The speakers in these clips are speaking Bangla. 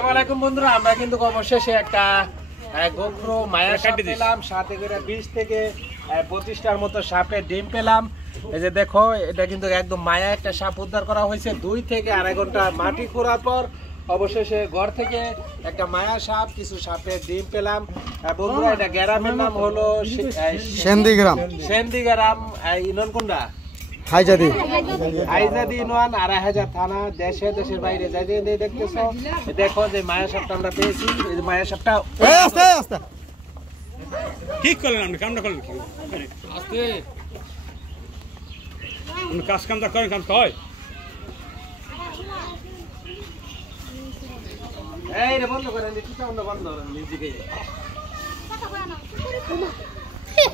আসসালামু আলাইকুম বন্ধুরা, আমরা কিন্তু অবশেষে একটা গোখরো মায়া সাপ পেলাম। সাথে করে 20 থেকে 25টার মতো সাপের ডিম পেলাম। এই যে দেখো, এটা কিন্তু একদম মায়া একটা সাপ উদ্ধার করা হয়েছে। 2 থেকে আড়াই ঘন্টা মাটি খোঁড়ার পর অবশেষে ঘর থেকে একটা মায়া সাপ, কিছু সাপের ডিম পেলাম। বন্ধুরা, এটা গ্রামের নাম হলো সেন্দিগ্রাম, ইননকুন্ডা, হাইজাদি ইউনিয়ন, 2500 থানা। দেশের বাইরে যাই দেখতেছো। দেখো যে মায়া সাপটা আমরা পেয়েছি। এই যে মায়া সাপটা ঠিক করলেন, আপনি কামটা করলেন কি আস্তে আপনি কামটা করেন, কামটা হয়। এই রে বন্ধ করেন, এটা বন্ধ করেন মিউজিকে।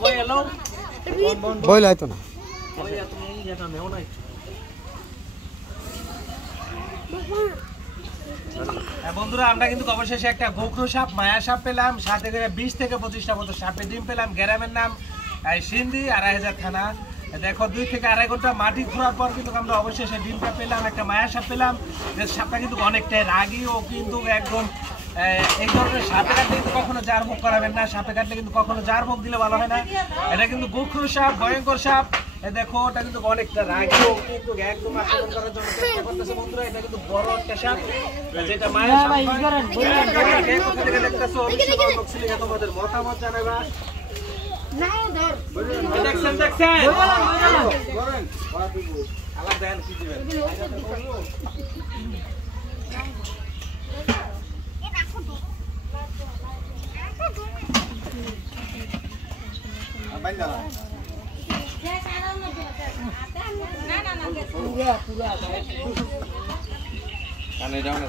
ওই হ্যালো বই লাইতো না। বন্ধুরা, আমরা কিন্তু অবশেষে একটা গোখরো সাপ, মায়া সাপ পেলাম। সাথে করে 20 থেকে 25টা মতো সাপের ডিম পেলাম। গ্রামের নাম সিন্ধি, 2500 থানা। দেখো, 2 থেকে আড়াই ঘন্টা মাটি খোঁড়ার পর কিন্তু আমরা অবশেষে ডিমটা পেলাম, একটা মায়া সাপ পেলাম। যে সাপটা কিন্তু অনেকটাই রাগী ও কিন্তু একদম এই ধরনের সাপে কাটলে কিন্তু কখনো জার মুখ করাবেন না। সাপে কাটলে কিন্তু কখনো জার মুখ দিলে ভালো হয় না। এটা কিন্তু গোখরো সাপ, ভয়ঙ্কর সাপ। দেখো, ওটা কিন্তু অনেকটা রাগী ও কিন্তু একদম আক্রমণ করার জন্য চেষ্টা করতেছে। বন্ধুরা, এটা কিন্তু বড় একটা সাপ, যেটা মায়া সাপ। দেখতেছো, তোমাদের মতামত জানাবা। দেখছেন আলাদা কি দিবেন।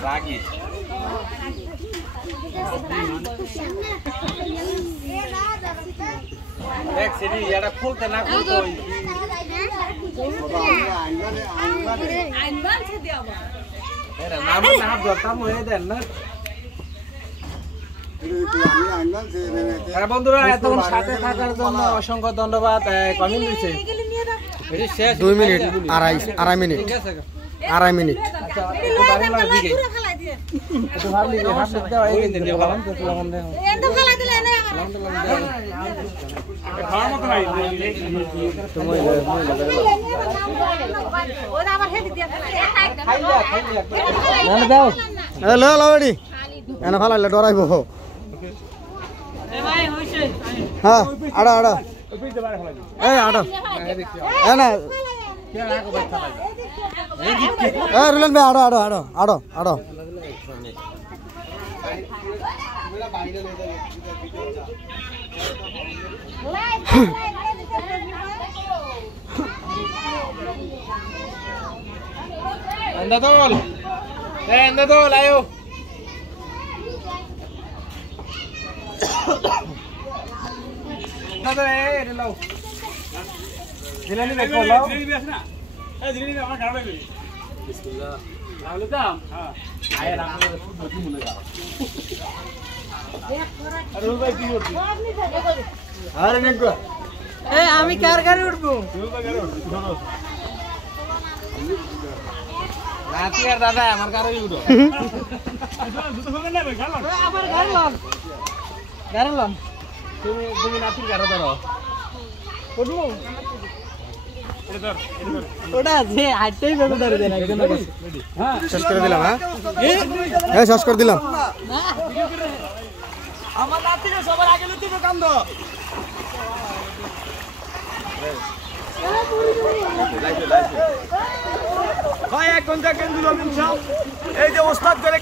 রাগি এটা খুলতে না খুলতে বন্ধুরা, এতক্ষণ সাথে থাকার জন্য অসংখ্য ধন্যবাদ। কমিং দিচ্ছে 2 মিনিট, আড়াই মিনিট। এনে ফালাইলে ডরাইব। হ্যাঁ, আড়া আড়া আড়া না রুলেন ভাই, আড়ো আড়ো আড়ো আড়ো আড়ো। Andadol, ayo. আমি কার গাড়ি উঠবো? দাদা, আমার গাড়ি উঠো। তুমি নাতির গাড়ি ধরো। শেষ করে দিলাম। হ্যাঁ, শেষ করে দিলাম। আমার নাতিরে সবার আগে লুটিবে কান্দ। ভাই, 1 ঘন্টা কেন্দ্র এই যে ওস্তাদ করে